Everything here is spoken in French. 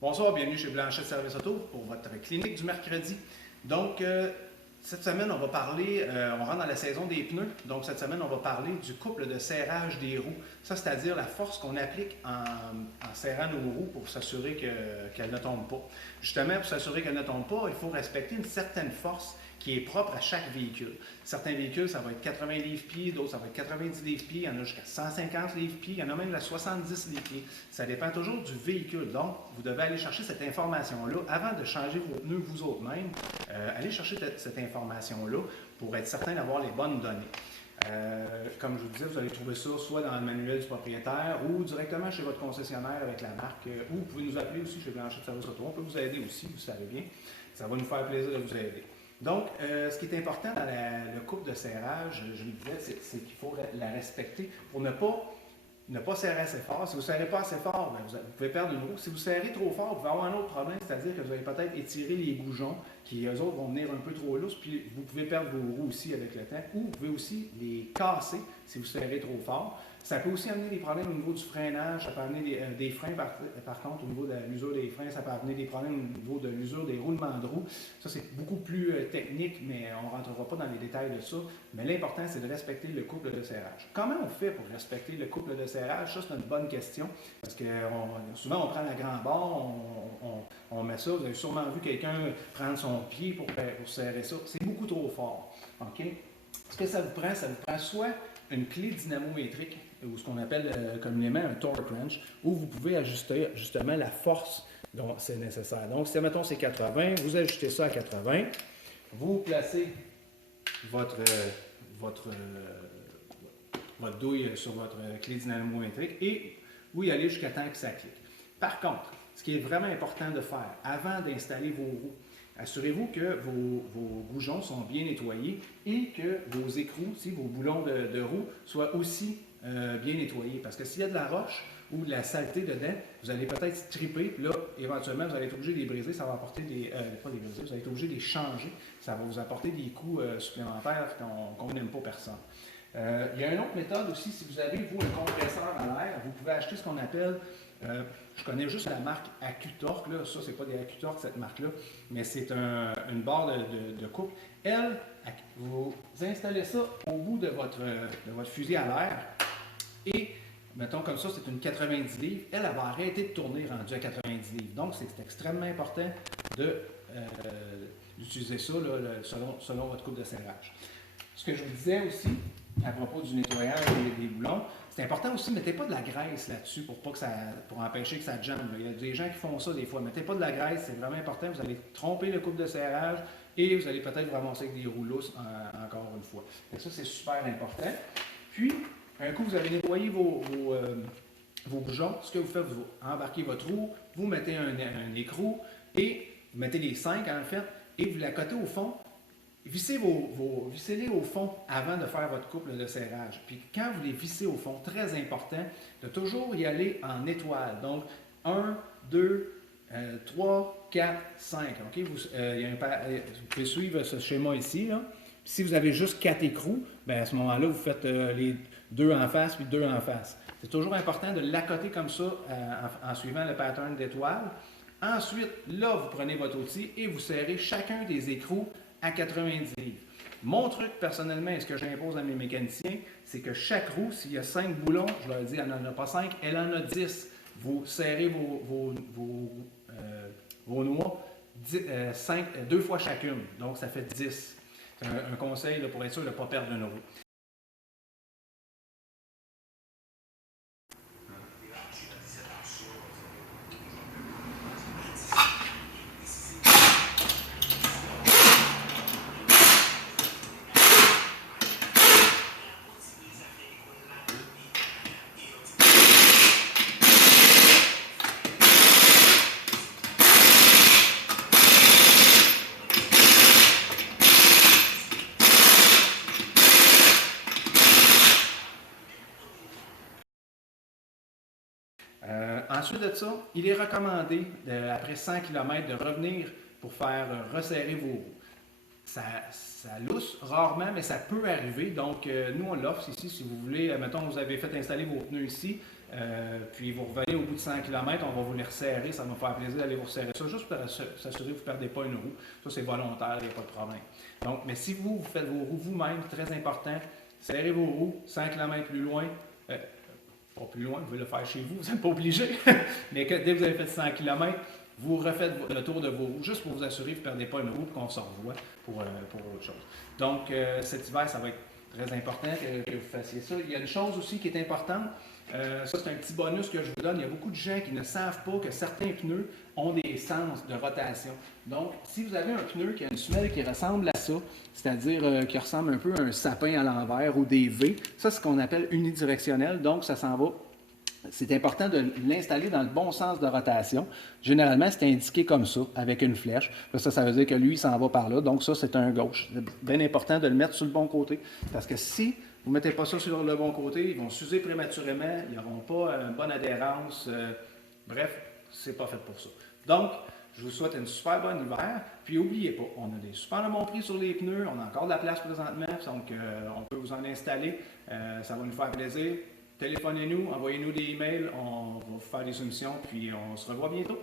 Bonsoir, bienvenue chez Blanchet Service Auto pour votre clinique du mercredi. Donc, cette semaine, on va parler, on rentre dans la saison des pneus. Donc, cette semaine, on va parler du couple de serrage des roues. Ça, c'est-à-dire la force qu'on applique en serrant nos roues pour s'assurer qu'elles ne tombent pas. Justement, pour s'assurer qu'elles ne tombent pas, il faut respecter une certaine force qui est propre à chaque véhicule. Certains véhicules, ça va être 80 livres-pieds, d'autres, ça va être 90 livres-pieds, il y en a jusqu'à 150 livres-pieds, il y en a même à 70 livres-pieds. Ça dépend toujours du véhicule. Donc, vous devez aller chercher cette information-là avant de changer vos pneus vous autres-mêmes. Allez chercher cette information-là pour être certain d'avoir les bonnes données. Comme je vous disais, vous allez trouver ça soit dans le manuel du propriétaire ou directement chez votre concessionnaire avec la marque, ou vous pouvez nous appeler aussi chez Blanchet Service Auto. On peut vous aider aussi, vous savez bien. Ça va nous faire plaisir de vous aider. Donc, ce qui est important dans le couple de serrage, je le disais, c'est qu'il faut la respecter pour ne pas serrer assez fort. Si vous ne serrez pas assez fort, bien, vous pouvez perdre une roue. Si vous serrez trop fort, vous pouvez avoir un autre problème, c'est-à-dire que vous allez peut-être étirer les goujons, qui eux autres vont venir un peu trop lousses, puis vous pouvez perdre vos roues aussi avec le temps, ou vous pouvez aussi les casser si vous serrez trop fort. Ça peut aussi amener des problèmes au niveau du freinage, ça peut amener des freins par contre au niveau de l'usure des freins, ça peut amener des problèmes au niveau de l'usure des roulements de roues. Ça c'est beaucoup plus technique, mais on ne rentrera pas dans les détails de ça. Mais l'important c'est de respecter le couple de serrage. Comment on fait pour respecter le couple de serrage? Ça c'est une bonne question, parce que souvent on prend la grande barre, on met ça, vous avez sûrement vu quelqu'un prendre son pied pour serrer ça. C'est beaucoup trop fort. Okay? Ce que ça vous prend soit une clé dynamométrique, ou ce qu'on appelle communément un torque wrench, où vous pouvez ajuster justement la force dont c'est nécessaire. Donc, si mettons c'est 80, vous ajustez ça à 80, vous placez votre douille sur votre clé dynamométrique et vous y allez jusqu'à temps que ça clique. Par contre, ce qui est vraiment important de faire avant d'installer vos roues, assurez-vous que vos goujons sont bien nettoyés et que vos écrous, vos boulons de roue, soient aussi bien nettoyés. Parce que s'il y a de la roche ou de la saleté dedans, vous allez peut-être triper, puis là, éventuellement, vous allez être obligé de les briser, ça va apporter pas les briser, vous allez être obligé de les changer, ça va vous apporter des coûts supplémentaires qu'on n'aime pas personne. Il y a une autre méthode aussi, si vous avez, vous, un compresseur à l'air, vous pouvez acheter ce qu'on appelle, je connais juste la marque AccuTorque, là. Ça, c'est pas des AccuTorque, cette marque-là, mais c'est une barre de coupe. Elle, vous installez ça au bout de votre fusil à l'air et, mettons comme ça, c'est une 90 livres. Elle va arrêter de tourner rendue à 90 livres. Donc, c'est extrêmement important d'utiliser ça là, selon votre coupe de serrage. Ce que je vous disais aussi, à propos du nettoyage des boulons, c'est important aussi, ne mettez pas de la graisse là-dessus pour empêcher que ça jamme. Il y a des gens qui font ça des fois. Mettez pas de la graisse, c'est vraiment important. Vous allez tromper le couple de serrage et vous allez peut-être vous ramasser avec des roues lousses encore une fois. Donc ça, c'est super important. Puis, un coup, vous avez nettoyé vos boujons. Ce que vous faites, vous embarquez votre roue, vous mettez un écrou et vous mettez les 5 en fait et vous l'accotez au fond. Vissez-les au fond avant de faire votre couple de serrage. Puis quand vous les vissez au fond, très important, de toujours y aller en étoile. Donc, 1, 2, 3, 4, 5. Okay? Vous pouvez suivre ce schéma ici. Là. Si vous avez juste 4 écrous, bien à ce moment-là, vous faites les 2 en face puis 2 en face. C'est toujours important de l'accoter comme ça en suivant le pattern d'étoile. Ensuite, là, vous prenez votre outil et vous serrez chacun des écrous à 90 livres. Mon truc, personnellement, et ce que j'impose à mes mécaniciens, c'est que chaque roue, s'il y a 5 boulons, je leur dis, elle n'en a pas 5, elle en a 10. Vous serrez vos noix 2 fois chacune, donc ça fait 10. C'est un conseil là, pour être sûr de ne pas perdre une roue. Ensuite de ça, il est recommandé, après 100 km, de revenir pour faire resserrer vos roues. ça lousse rarement, mais ça peut arriver. Donc, nous, on l'offre ici si vous voulez. Mettons, vous avez fait installer vos pneus ici, puis vous revenez au bout de 100 km, on va vous les resserrer. Ça va me faire plaisir d'aller vous resserrer ça, juste pour s'assurer que vous ne perdez pas une roue. Ça, c'est volontaire, il n'y a pas de problème. Donc, mais si vous faites vos roues vous-même, très important, serrez vos roues 100 km plus loin. Pas plus loin, vous pouvez le faire chez vous, vous n'êtes pas obligé. Mais dès que vous avez fait 100 km, vous refaites le tour de vos roues, juste pour vous assurer que vous ne perdez pas une roue et qu'on se revoie pour autre chose. Donc, cet hiver, ça va être très important que vous fassiez ça. Il y a une chose aussi qui est importante, ça c'est un petit bonus que je vous donne. Il y a beaucoup de gens qui ne savent pas que certains pneus ont des sens de rotation. Donc, si vous avez un pneu qui a une semelle qui ressemble à ça, c'est-à-dire qui ressemble un peu à un sapin à l'envers ou des V, ça c'est ce qu'on appelle unidirectionnel, donc ça s'en va. C'est important de l'installer dans le bon sens de rotation. Généralement, c'est indiqué comme ça, avec une flèche. Ça veut dire que lui, il s'en va par là. Donc ça, c'est un gauche. C'est bien important de le mettre sur le bon côté. Parce que si vous ne mettez pas ça sur le bon côté, ils vont s'user prématurément, ils n'auront pas une bonne adhérence. Bref, c'est pas fait pour ça. Donc, je vous souhaite une super bonne hiver. Puis n'oubliez pas, on a des super bons prix sur les pneus. On a encore de la place présentement. Donc, on peut vous en installer. Ça va nous faire plaisir. Téléphonez-nous, envoyez-nous des emails, on va vous faire des soumissions, puis on se revoit bientôt.